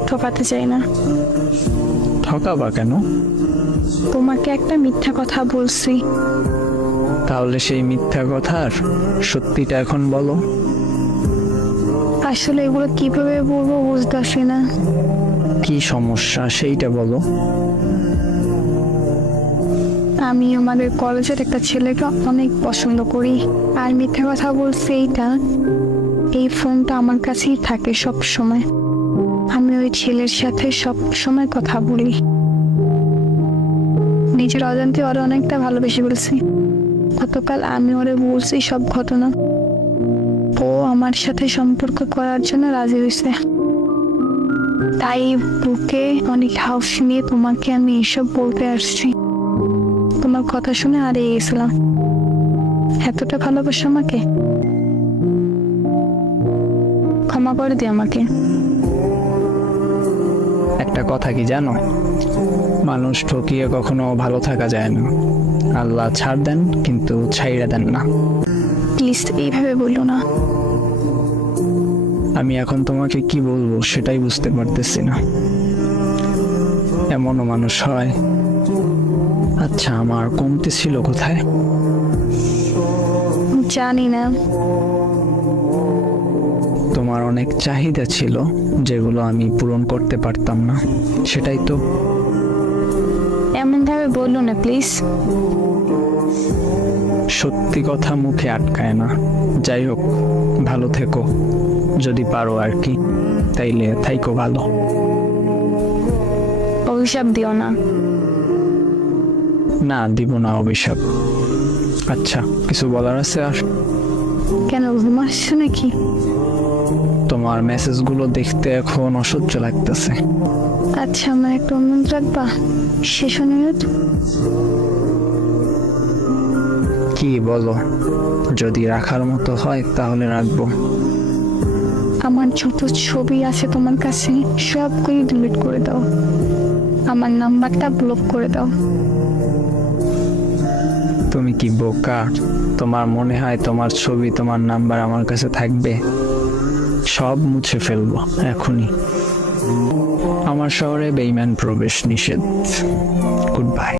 আর ঠকাতে চাই না। ঠকাবা কেন? তোমাকে একটা মিথ্যা কথা বলছি। তাহলে সেই মিথ্যা কথার সত্যিটা এখন বলো। আসলে এগুলো কিভাবে বলবো বুঝতেছি না। কি সমস্যা সেইটা বলো। আমি আমাদের কলেজের একটা ছেলেকে অনেক পছন্দ করি। আর মিথ্যা কথা বলছি এইটা, এই ফোনটা আমার কাছেই থাকে সব সময়। আমি ওই ছেলের সাথে সব সময় কথা বলি। নিজের অজান্তে ওরা অনেকটা ভালোবেসে বলছি। গতকাল আমি ওরে বলছি সব ঘটনা। ও আমার সাথে সম্পর্ক করার জন্য রাজি হয়েছে। তাই বুকে অনেক হাউস নিয়ে তোমাকে আমি এসব বলতে আসছি। তোমার কথা শুনে হারিয়ে গেছিলাম। এতটা ভালোবাসো আমাকে, ক্ষমা করে দিও আমাকে। একটা কথা কি জানো, মানুষ ঠকিয়ে কখনো ভালো থাকা যায় না। আল্লাহ ছাড় দেন কিন্তু ছাইড়া দেন না। প্লিজ এইভাবে বললো না। আমি এখন তোমাকে কি বলবো সেটাই বুঝতে পারতেছি না। এমনও মানুষ হয়। আচ্ছা, আমার কমতি ছিল কোথায়? জানি না। তোমার অনেক চাহিদা ছিল যেগুলো আমি পূরণ করতে পারতাম না, সেটাই তো। এমন ভাবে বললো না প্লিজ। সত্যি কথা মুখে আটকায় না। যাই হোক, ভালো থেকো যদি পারো আর কি। তাইলে থাইকো ভালো। অভিশাপ দিও না। না, দিব না অভিশাপ। আচ্ছা, কিছু বলার আছে আর? কেন, ঘুমাচ্ছ নাকি? তোমার মেসেজগুলো দেখতে এখন অসহ্য লাগতেছে। আচ্ছা, আমার একটা অনুরোধ রাখবা? শেষ অনুরোধ। কি বলো? যদি রাখার মতো হয় তাহলে রাখবো। আমার যত ছবি আছে তোমার কাছে সবগুলি ডিলিট করে দাও। আমার নাম্বারটা ব্লক করে দাও। তুমি কি বোকা? তোমার মনে হয় তোমার ছবি, তোমার নাম্বার আমার কাছে থাকবে? সব মুছে ফেলবো এখনই। আমার শহরে বেঈমান প্রবেশ নিষেধ। Good bye.